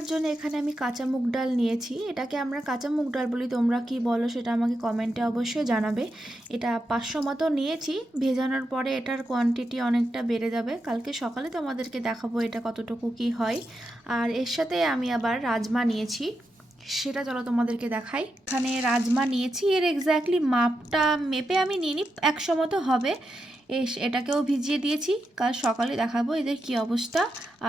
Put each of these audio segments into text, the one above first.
রান্নার জন্য এখানে আমি কাঁচা মুগ ডাল নিয়েছি। এটাকে আমরা কাঁচা মুগ ডাল বলি, তোমরা কি বলো সেটা আমাকে কমেন্টে অবশ্যই জানাবে। এটা 500 মতো নিয়েছি। ভেজানোর পরে এটার কোয়ান্টিটি অনেকটা বেড়ে যাবে। কালকে সকালে তোমাদেরকে দেখাবো এটা কতটুকু কি হয়। আর এর সাথে আমি আবার রাজমা নিয়েছি, সেটা চলো তোমাদেরকে দেখাই। এখানে রাজমা নিয়েছি, এর এক্স্যাক্টলি মাপটা মেপে আমি নিইনি, 100 মতো হবে। এটাকেও ভিজিয়ে দিয়েছি, কাল সকালে দেখাবো এদের কি অবস্থা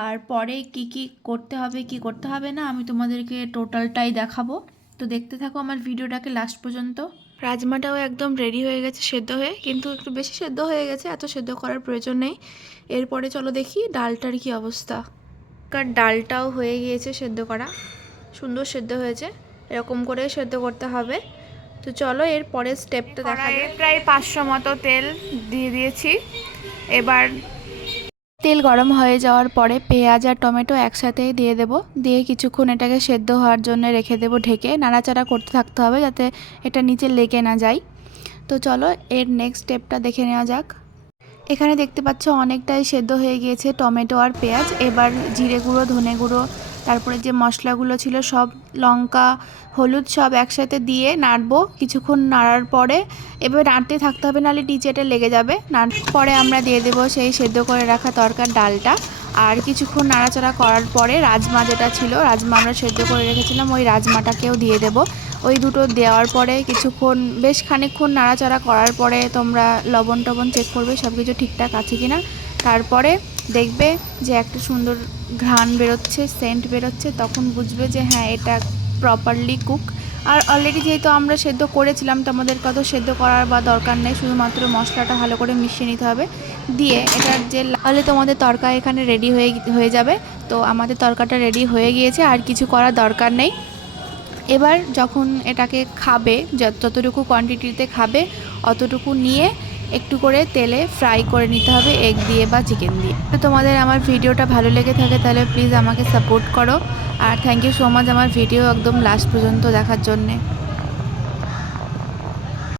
আর পরে কি কি করতে হবে কি করতে হবে না আমি তোমাদেরকে টোটালটাই দেখাবো। তো দেখতে থাকো আমার ভিডিওটাকে লাস্ট পর্যন্ত। রাজমাটাও একদম রেডি হয়ে গেছে সেদ্ধ হয়ে, কিন্তু একটু বেশি সেদ্ধ হয়ে গেছে, এত সেদ্ধ করার প্রয়োজন নেই। এরপরে চলো দেখি ডালটার কি অবস্থা। ডালটাও হয়ে গিয়েছে সেদ্ধ করা, সুন্দর সেদ্ধ হয়েছে, এরকম করে সেদ্ধ করতে হবে। তো চলো এর পরের স্টেপটা দেখা যায়। প্রায় 500 মতো তেল দিয়ে দিয়েছি। এবার তেল গরম হয়ে যাওয়ার পরে পেঁয়াজ আর টমেটো একসাথে দিয়ে দেব, দিয়ে কিছুক্ষণ এটাকে সেদ্ধ হওয়ার জন্য রেখে দেব ঢেকে। নাড়াচাড়া করতে থাকতে হবে যাতে এটা নিচে লেগে না যায়। তো চলো এর নেক্সট স্টেপটা দেখে নেওয়া যাক। এখানে দেখতে পাচ্ছ অনেকটাই সেদ্ধ হয়ে গিয়েছে টমেটো আর পেঁয়াজ। এবার জিরে গুঁড়ো, ধনে গুঁড়ো, তারপরে যে মশলাগুলো ছিল সব, লঙ্কা, হলুদ সব একসাথে দিয়ে নাড়বো। কিছুক্ষণ নাড়ার পরে এবার নাড়তে থাকতে হবে, নাহলে নিচেটা লেগে যাবে। পরে আমরা দিয়ে দেবো সেই সেদ্ধ করে রাখা তরকার ডালটা। আর কিছুক্ষণ নাড়াচাড়া করার পরে রাজমা যেটা ছিল, রাজমা আমরা সেদ্ধ করে রেখেছিলাম, ওই রাজমাটাকেও দিয়ে দেব। ওই দুটো দেওয়ার পরে কিছুক্ষণ বেশ খানিকক্ষণ নাড়াচাড়া করার পরে তোমরা লবণ টবণ চেক করবে সব কিছু ঠিকঠাক আছে কি না। তারপরে দেখবে যে একটা সুন্দর ঘ্রাণ বেরোচ্ছে, সেন্ট বেরোচ্ছে, তখন বুঝবে যে হ্যাঁ এটা প্রপারলি কুক। আর অলরেডি যেহেতু আমরা সেদ্ধ করেছিলাম, তো আমাদের কত সেদ্ধ করার বা দরকার নেই, শুধুমাত্র মশলাটা ভালো করে মিশিয়ে নিতে হবে। দিয়ে এটার যে তাহলে তোমাদের তরকা এখানে রেডি হয়ে যাবে। তো আমাদের তরকাটা রেডি হয়ে গিয়েছে, আর কিছু করার দরকার নেই। এবার যখন এটাকে খাবে, যতটুকু কোয়ান্টিটিতে খাবে অতটুকু নিয়ে একটু করে তেলে ফ্রাই করে নিতে হবে, এগ দিয়ে বা চিকেন দিয়ে। তো তোমাদের আমার ভিডিওটা ভালো লেগে থাকে তাহলে প্লিজ আমাকে সাপোর্ট করো। আর থ্যাংক ইউ সো মাচ আমার ভিডিও একদম লাস্ট পর্যন্ত দেখার জন্যে।